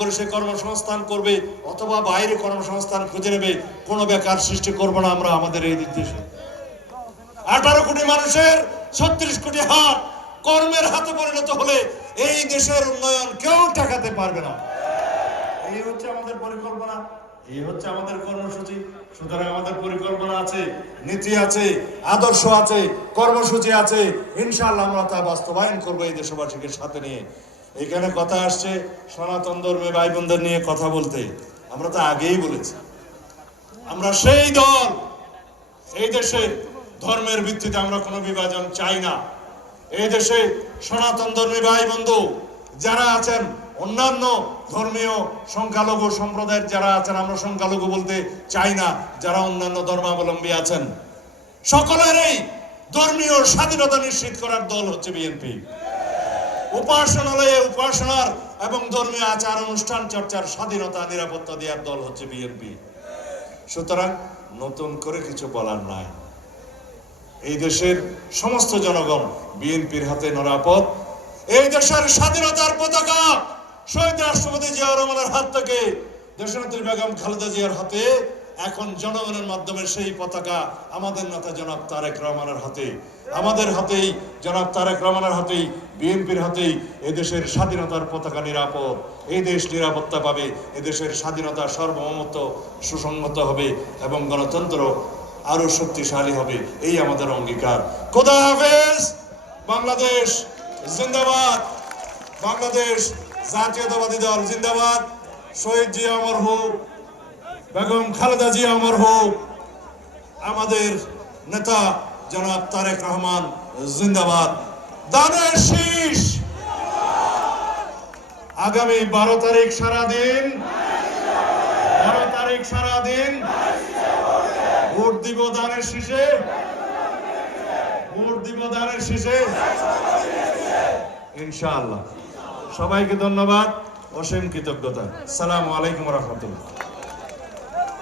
করে সে কর্মসংস্থান করবে অথবা বাইরে কর্মসংস্থান খুঁজে নেবে, কোনো বেকার সৃষ্টি করব না আমরা আমাদের এই আঠারো কোটি মানুষের ছত্রিশ কোটি হাত কর্মের হাতে পরিণত হলে এই দেশের উন্নয়ন কেউ পারবে না। এই হচ্ছে আমাদের পরিকল্পনা, এই হচ্ছে আমাদের কর্মসূচি। সুতরাং আমাদের পরিকল্পনা আছে, নীতি আছে, আদর্শ আছে, কর্মসূচি আছে। ইনশাআল্লাহ আমরা তা বাস্তবায়ন করব এই দেশবাসীকে সাথে নিয়ে। এখানে কথা আসছে সনাতন ধর্মে ভাই বোনদের নিয়ে কথা বলতে। আমরা তো আগেই বলেছি। আমরা সেই দল, এই দেশে ধর্মের ভিত্তিতে আমরা কোনো বিভাজন চাই না। এই দেশে সনাতন ধর্মী ভাই বন্ধু যারা আছেন, অন্যান্য ধর্মীয় সংখ্যালঘু সম্প্রদায়ের যারা আছেন, আমরা সংখ্যালঘু বলতে চাই না, যারা অন্যান্য ধর্মাবলম্বী আছেন। সকলেরই ধর্মীয় স্বাধীনতা নিশ্চিত করার দল হচ্ছে বিএনপি। উপাসনালয়ে উপাসনার এবং ধর্মীয় আচার অনুষ্ঠান চর্চার স্বাধীনতা, নিরাপত্তা দেওয়ার দল হচ্ছে বিএনপি। সুতরাং নতুন করে কিছু বলার নাই। এই দেশের সমস্ত জনগণ বিএনপির হাতে নিরাপদ। এই দেশের স্বাধীনতার পতাকা শহীদ রাষ্ট্রপতি জিয়া রহমানের হাত থেকে দেশনেত্রী বেগম খালেদা জিয়ার হাতে এখন জনগণের মাধ্যমে সেই পতাকা আমাদের নেতা জনাব তারেক রহমানের হাতে আমাদের হাতেই, জনাব তারেক রহমানের হাতেই, বিএনপির হাতেই এদেশের স্বাধীনতার পতাকা নিরাপদ। এই দেশ নিরাপত্তা পাবে, এদেশের স্বাধীনতা সর্বমত সুসংহত হবে এবং গণতন্ত্র আরও শক্তিশালী হবে। এই আমাদের অঙ্গীকার। খোদা হাফেজ, বাংলাদেশ জিন্দাবাদ। বাংলাদেশ জাতীয়তাবাদী দল জিন্দাবাদ। শহীদ জিয়া অমর হোক বেগম খালেদা জিয়া আমার হোক, আমাদের নেতা জনাব তারেক রহমান জিন্দাবাদ। দানের শীষ। আগামী বারো তারিখ সারাদিন, বারো তারিখ সারাদিন ভোট দিব দানের শীষে। ভোট দিব দানের শীষে। ইনশাআল্লাহ। সবাইকে ধন্যবাদ। অসীম কৃতজ্ঞতা। সালাম আলাইকুম রহমতুল্লাহ।